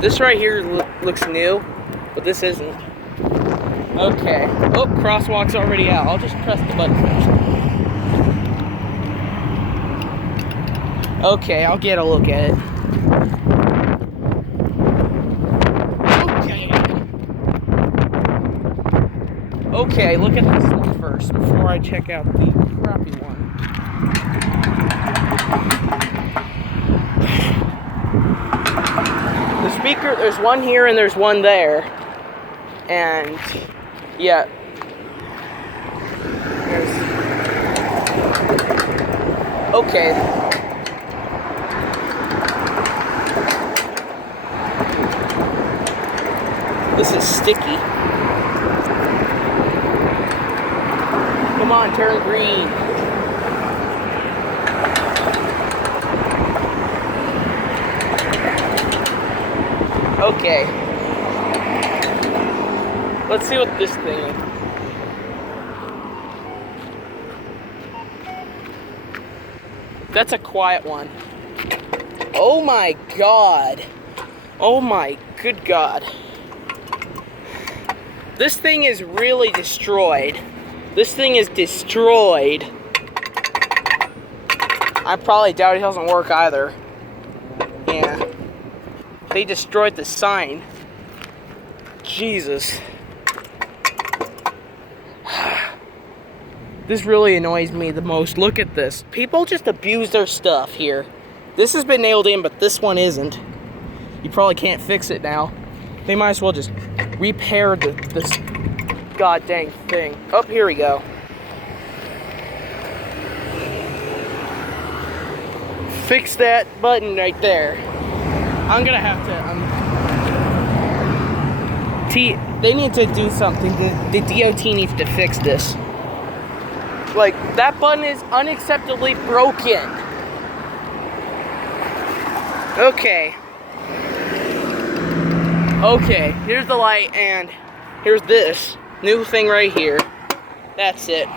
This right here looks new, but this isn't. Okay. Oh, crosswalk's already out. I'll just press the button first. Okay, I'll get a look at it. Okay, look at this one first before I check out the crappy one. The speaker, there's one here and there's one there. And, yeah. Okay. This is sticky. Come on, turn green. Okay. Let's see what this thing is. That's a quiet one. Oh my God. Oh my good God. This thing is really destroyed. This thing is destroyed. I probably doubt it doesn't work either. Yeah. They destroyed the sign. Jesus. This really annoys me the most. Look at this. People just abuse their stuff here. This has been nailed in, but this one isn't. You probably can't fix it now. They might as well just repair this god dang thing. Oh, here we go. Fix that button right there. I'm gonna have to, they need to do something. The DOT needs to fix this. Like, that button is unacceptably broken. Okay. Okay, here's the light, and here's this new thing right here. That's it.